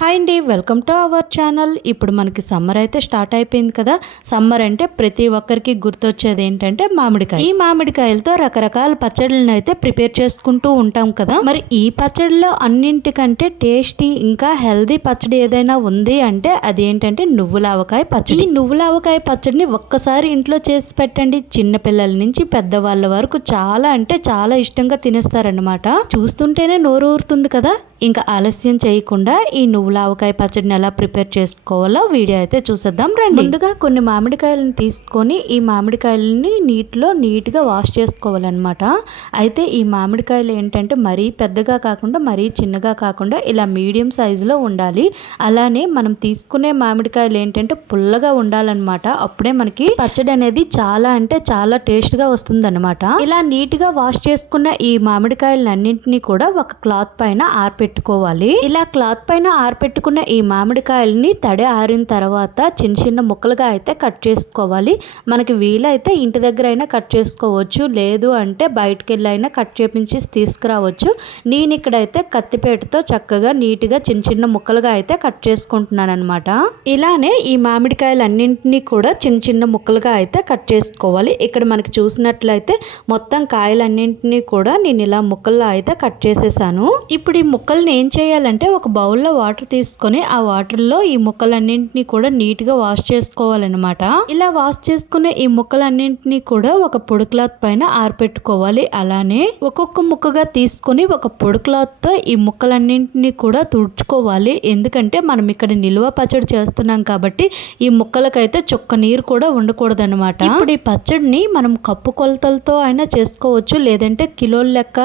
Hi అండి, welcome to our channel. ఇప్పుడు మనకి సమ్మర్ అయితే స్టార్ట్ అయిపోయింది కదా. సమ్మర్ అంటే ప్రతి ఒక్కరికి గుర్తొచ్చేది ఏంటంటే మామిడికాయ. ఈ మామిడికాయలతో రకరకాల పచ్చళ్ళను అయితే ప్రిపేర్ చేసుకుంటూ ఉంటాం కదా. మరి ఈ పచ్చడిలో అన్నింటికంటే టేస్టీ ఇంకా హెల్దీ పచ్చడి ఏదైనా ఉంది అంటే అది ఏంటంటే నువ్వుల ఆవకాయ పచ్చడి. ఈ నువ్వుల ఆవకాయ పచ్చడిని ఒక్కసారి ఇంట్లో చేసి పెట్టండి, చిన్నపిల్లల నుంచి పెద్దవాళ్ళ వరకు చాలా అంటే చాలా ఇష్టంగా తినేస్తారనమాట. చూస్తుంటేనే నోరు ఊరుతుంది కదా. ఇంకా ఆలస్యం చేయకుండా ఈ నువ్వుల ఆవకాయ పచ్చడిని ఎలా ప్రిపేర్ చేసుకోవాలో వీడియో అయితే చూసేద్దాం రండి. ముందుగా కొన్ని మామిడికాయలను తీసుకొని ఈ మామిడికాయలని నీట్గా వాష్ చేసుకోవాలన్నమాట. అయితే ఈ మామిడికాయలు ఏంటంటే మరీ పెద్దగా కాకుండా మరీ చిన్నగా కాకుండా ఇలా మీడియం సైజులో ఉండాలి. అలానే మనం తీసుకునే మామిడికాయలు ఏంటంటే పుల్లగా ఉండాలన్నమాట. అప్పుడే మనకి పచ్చడి అనేది చాలా అంటే చాలా టేస్ట్గా వస్తుందన్నమాట. ఇలా నీట్గా వాష్ చేసుకున్న ఈ మామిడికాయలన్నింటినీ కూడా ఒక క్లాత్ పైన ఆరపెట్టుకోవాలి. ఇలా క్లాత్ పైన ఆరపెట్టుకున్న ఈ మామిడికాయలని తడి ఆరిన తర్వాత చిన్న చిన్న ముక్కలుగా అయితే కట్ చేసుకోవాలి. మనకి వీలైతే ఇంటి దగ్గర అయినా కట్ చేసుకోవచ్చు, లేదు అంటే బయటకు వెళ్ళి అయినా కట్ చేపించి తీసుకురావచ్చు. నేను ఇక్కడైతే కత్తిపేటతో చక్కగా నీట్గా చిన్న చిన్న ముక్కలుగా అయితే కట్ చేసుకుంటున్నాను అనమాట. ఇలానే ఈ మామిడికాయలన్నింటినీ కూడా చిన్న చిన్న ముక్కలుగా అయితే కట్ చేసుకోవాలి. ఇక్కడ మనకి చూసినట్లయితే మొత్తం కాయలన్నింటినీ కూడా నేను ఇలా ముక్కల్లో అయితే కట్ చేసేసాను. ఇప్పుడు ఈ ముక్కల్ని ఏం చేయాలంటే ఒక బౌల్లో వాటర్ తీసుకొని ఆ వాటర్లో ఈ ముక్కలన్నింటినీ కూడా నీట్గా వాష్ చేసుకోవాలన్నమాట. ఇలా వాష్ చేసుకునే ఈ ముక్కలన్నింటినీ కూడా ఒక పొడి క్లాత్ పైన ఆరపెట్టుకోవాలి. అలానే ఒక్కొక్క ముక్కగా తీసుకొని ఒక పొడి క్లాత్ తో ఈ ముక్కలన్నింటినీ కూడా తుడుచుకోవాలి. ఎందుకంటే మనం ఇక్కడ నిల్వ పచ్చడి చేస్తున్నాం కాబట్టి ఈ ముక్కలకైతే చుక్క నీరు కూడా ఉండకూడదు అనమాట. ఇప్పుడు ఈ పచ్చడిని మనం కప్పు కొలతలతో అయినా చేసుకోవచ్చు, లేదంటే కిలోల లెక్క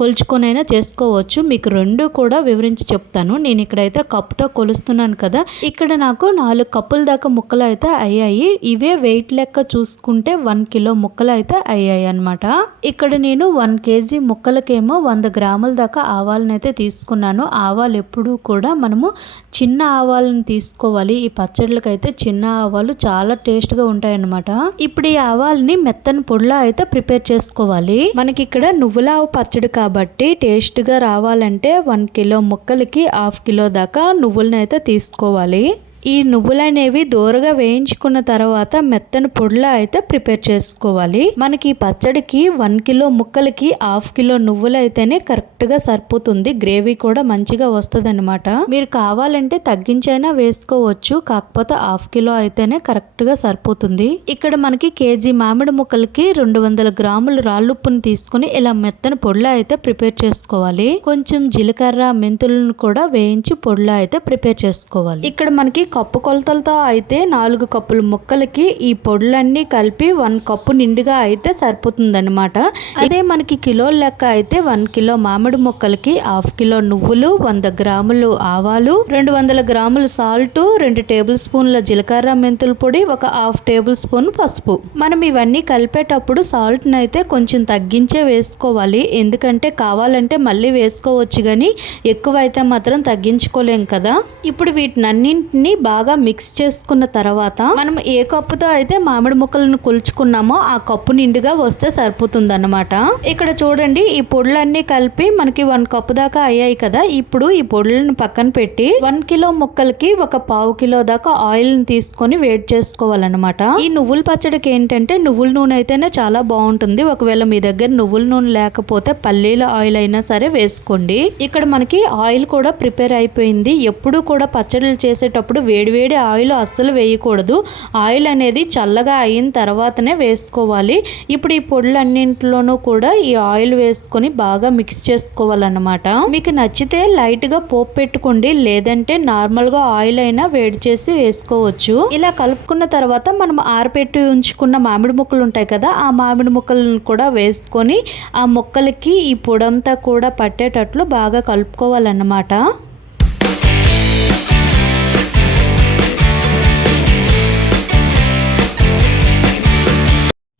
కొలుచుకొని అయినా చేసుకోవచ్చు. మీకు రెండు కూడా వివరించి చెప్తాను. నేను ఇక్కడైతే కప్పుతో కొలుస్తున్నాను కదా. ఇక్కడ నాకు 4 కప్పుల దాకా ముక్కలు అయితే అయ్యాయి. ఇవే వెయిట్ లెక్క చూసుకుంటే 1 కిలో ముక్కలు అయితే అయ్యాయి అనమాట. ఇక్కడ నేను 1 కేజీ ముక్కలకేమో 100 గ్రాముల దాకా ఆవాలను అయితే తీసుకున్నాను. ఆవాలు ఎప్పుడూ కూడా మనము చిన్న ఆవాలను తీసుకోవాలి. ఈ పచ్చళ్ళకైతే చిన్న ఆవాలు చాలా టేస్ట్ గా ఉంటాయి అన్నమాట. ఇప్పుడు ఈ ఆవాలని మెత్తని పొడిలా అయితే ప్రిపేర్ చేసుకోవాలి. మనకి ఇక్కడ నువ్వుల ఆవు పచ్చడి కాబట్టి టేస్ట్ గా రావాలంటే 1 కిలో ముక్కలకి 1/2 కిలో దాకా నువ్వులను అయితే తీసుకోవాలి. ఈ నువ్వులనేవి దోరగా వేయించుకున్న తర్వాత మెత్తని పొడిలా అయితే ప్రిపేర్ చేసుకోవాలి. మనకి ఈ పచ్చడికి 1 కిలో ముక్కలకి 1/2 కిలో నువ్వులు అయితేనే కరెక్ట్ గా సరిపోతుంది. గ్రేవీ కూడా మంచిగా వస్తుంది అనమాట. మీరు కావాలంటే తగ్గించైనా వేసుకోవచ్చు, కాకపోతే 1/2 కిలో అయితేనే కరెక్ట్ గా సరిపోతుంది. ఇక్కడ మనకి కేజీ మామిడి ముక్కలకి 200 గ్రాముల రాళ్ళుప్పుని తీసుకుని ఇలా మెత్తని పొడిలా అయితే ప్రిపేర్ చేసుకోవాలి. కొంచెం జీలకర్ర మెంతులను కూడా వేయించి పొడిలా అయితే ప్రిపేర్ చేసుకోవాలి. ఇక్కడ మనకి కప్పు కొలతలతో అయితే 4 కప్పుల ముక్కలకి ఈ పొడులన్నీ కలిపి 1 కప్పు నిండుగా అయితే సరిపోతుందన్నమాట. అదే మనకి కిలోల లెక్క అయితే 1 కిలో మామిడి ముక్కలకి 1/2 కిలో నువ్వులు, 100 గ్రాములు ఆవాలు, 200 గ్రాముల సాల్ట్, 2 టేబుల్ స్పూన్ల జీలకర్ర మెంతుల పొడి, 1/2 టేబుల్ స్పూన్ పసుపు. మనం ఇవన్నీ కలిపేటప్పుడు సాల్ట్ అయితే కొంచెం తగ్గించే వేసుకోవాలి. ఎందుకంటే కావాలంటే మళ్ళీ వేసుకోవచ్చు, కానీ ఎక్కువ అయితే మాత్రం తగ్గించుకోలేం కదా. ఇప్పుడు వీటినన్నింటినీ బాగా మిక్స్ చేసుకున్న తర్వాత మనం ఏ కప్పుతో అయితే మామిడి ముక్కలను కొలుచుకున్నామో ఆ కప్పు నిండుగా వస్తే సరిపోతుంది అన్నమాట. ఇక్కడ చూడండి, ఈ పొడులన్నీ కలిపి మనకి 1 కప్పు దాకా అయ్యాయి కదా. ఇప్పుడు ఈ పొడులను పక్కన పెట్టి 1 కిలో ముక్కలకి 1/4 కిలో దాకా ఆయిల్ ని తీసుకొని వేడి చేసుకోవాలన్నమాట. ఈ నువ్వుల పచ్చడికి ఏంటంటే నువ్వుల నూనె అయితేనే చాలా బాగుంటుంది. ఒకవేళ మీ దగ్గర నువ్వుల నూనె లేకపోతే పల్లీల ఆయిల్ అయినా సరే వేసుకోండి. ఇక్కడ మనకి ఆయిల్ కూడా ప్రిపేర్ అయిపోయింది. ఎప్పుడు కూడా పచ్చడిలు చేసేటప్పుడు వేడివేడి ఆయిల్ అస్సలు వేయకూడదు. ఆయిల్ అనేది చల్లగా అయిన తర్వాతనే వేసుకోవాలి. ఇప్పుడు ఈ పొడులన్నింటిలోనూ కూడా ఈ ఆయిల్ వేసుకొని బాగా మిక్స్ చేసుకోవాలన్నమాట. మీకు నచ్చితే లైట్ గా పోపు పెట్టుకోండి, లేదంటే నార్మల్ గా ఆయిల్ అయినా వేడి చేసి వేసుకోవచ్చు. ఇలా కలుపుకున్న తర్వాత మనం ఆరపెట్టి ఉంచుకున్న మామిడి ముక్కలు ఉంటాయి కదా, ఆ మామిడి ముక్కలను కూడా వేసుకొని ఆ ముక్కలకి ఈ పొడంతా కూడా పట్టేటట్లు బాగా కలుపుకోవాలన్నమాట.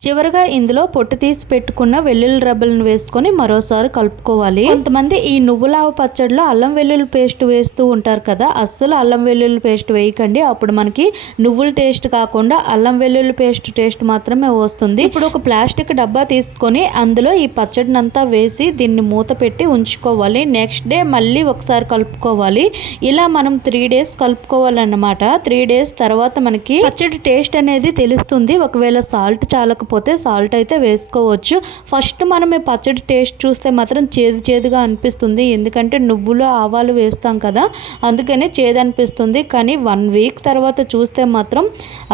చివరగా ఇందులో పొట్టు తీసి పెట్టుకున్న వెల్లుల్లి రబ్బలను వేసుకొని మరోసారి కలుపుకోవాలి. కొంతమంది ఈ నువ్వులావ పచ్చడిలో అల్లం వెల్లుల్లి పేస్ట్ వేస్తూ ఉంటారు కదా, అస్సలు అల్లం వెల్లుల్లి పేస్ట్ వేయకండి. అప్పుడు మనకి నువ్వుల టేస్ట్ కాకుండా అల్లం వెల్లుల్లి పేస్ట్ టేస్ట్ మాత్రమే వస్తుంది. ఇప్పుడు ఒక ప్లాస్టిక్ డబ్బా తీసుకొని అందులో ఈ పచ్చడిని అంతా వేసి దీన్ని మూత పెట్టి ఉంచుకోవాలి. నెక్స్ట్ డే మళ్ళీ ఒకసారి కలుపుకోవాలి. ఇలా మనం 3 days కలుపుకోవాలన్నమాట. 3 days తర్వాత మనకి పచ్చడి టేస్ట్ అనేది తెలుస్తుంది. ఒకవేళ సాల్ట్ చాలక పోతే సాల్ట్ అయితే వేసుకోవచ్చు. ఫస్ట్ మనం ఈ పచ్చడి టేస్ట్ చూస్తే మాత్రం చేదుగా అనిపిస్తుంది. ఎందుకంటే నువ్వులు ఆవాలు వేస్తాం కదా, అందుకనే చేదు అనిపిస్తుంది. కానీ 1 week తర్వాత చూస్తే మాత్రం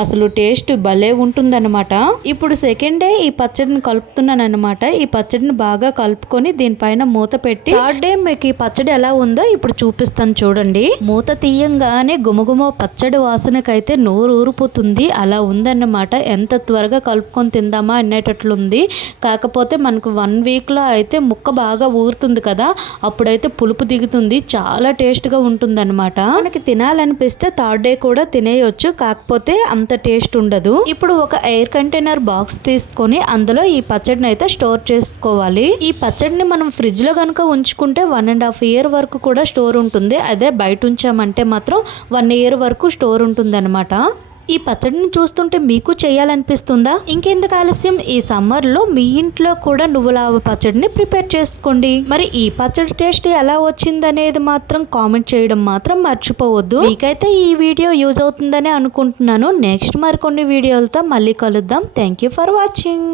అసలు టేస్ట్ భలే ఉంటుందన్నమాట. ఇప్పుడు సెకండ్ డే ఈ పచ్చడిని కలుపుతున్నాను అనమాట. ఈ పచ్చడిని బాగా కలుపుకొని దీనిపైన మూత పెట్టి థర్డ్ డే మీకు ఈ పచ్చడి ఎలా ఉందో ఇప్పుడు చూపిస్తాను చూడండి. మూత తీయంగానే గుమగుమ పచ్చడి వాసనకైతే నోరు ఊరిపోతుంది. అలా ఉందన్నమాట. ఎంత త్వరగా కలుపుకొని తిందామా అనేటట్లుంది. కాకపోతే మనకు 1 weekలో అయితే ముక్క బాగా ఊరుతుంది కదా, అప్పుడైతే పులుపు దిగుతుంది. చాలా టేస్ట్గా ఉంటుంది అనమాట. మనకి తినాలనిపిస్తే థర్డ్ డే కూడా తినేయొచ్చు, కాకపోతే అంత టేస్ట్ ఉండదు. ఇప్పుడు ఒక ఎయిర్ కంటైనర్ బాక్స్ తీసుకొని అందులో ఈ పచ్చడిని అయితే స్టోర్ చేసుకోవాలి. ఈ పచ్చడిని మనం ఫ్రిడ్జ్ లో కనుక ఉంచుకుంటే 1.5 year వరకు కూడా స్టోర్ ఉంటుంది. అదే బయట ఉంచామంటే మాత్రం 1 year వరకు స్టోర్ ఉంటుంది అనమాట. ఈ పచ్చడిని చూస్తుంటే మీకు చేయాలనిపిస్తుందా? ఇంకెందుకు ఆలస్యం, ఈ సమ్మర్లో మీ ఇంట్లో కూడా నువ్వులావ పచ్చడిని ప్రిపేర్ చేసుకోండి. మరి ఈ పచ్చడి టేస్ట్ ఎలా వచ్చిందనేది మాత్రం కామెంట్ చేయడం మాత్రం మర్చిపోవద్దు. మీకైతే ఈ వీడియో యూజ్ అవుతుందని అనుకుంటున్నాను. నెక్స్ట్ మరికొన్ని వీడియోలతో మళ్ళీ కలుద్దాం. Thank you for watching.